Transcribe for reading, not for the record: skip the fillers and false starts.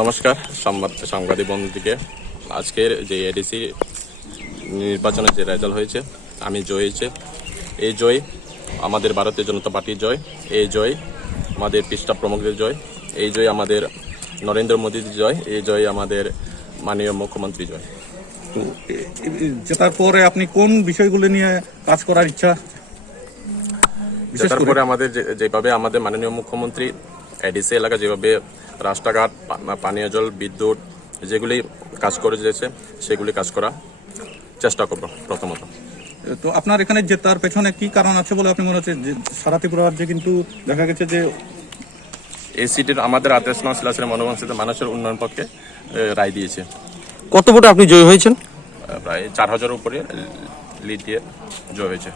নমস্কার সাংবাদিক বন্ধুদিকে। আজকের যে এডিসি নির্বাচনের যে রেজাল্ট হয়েছে, আমি জয় হয়েছে। এই জয় আমাদের ভারতীয় জনতা পার্টির জয়, এই জয় আমাদের পৃষ্ঠা প্রমুখদের জয়, এই জয় আমাদের নরেন্দ্র মোদীর জয়, এই জয় আমাদের মাননীয় মুখ্যমন্ত্রী জয়। তো জেতার পরে আপনি কোন বিষয়গুলো নিয়ে কাজ করার ইচ্ছা? জেতার পরে আমাদের যেভাবে আমাদের মাননীয় মুখ্যমন্ত্রী এডিসি এলাকা যেভাবে রাস্তাঘাট, পানীয় জল, বিদ্যুৎ যেগুলি কাজ করে দিয়েছে সেগুলি কাজ করার চেষ্টা করব। প্রথমত তো আপনার এখানে জেতার পেছনে কি কারণ আছে বলে আপনি মনে হচ্ছে? সারা ত্রিপুরা রাজ্যে কিন্তু দেখা গেছে যে এই সিটির আমাদের আদেশ সিলাসের মনোবাঞ্ছিত মানুষের উন্নয়ন পক্ষে রায় দিয়েছে। কত ভোটে আপনি জয়ী হয়েছেন? প্রায় 4000 উপরে লিড দিয়ে জয় হয়েছে।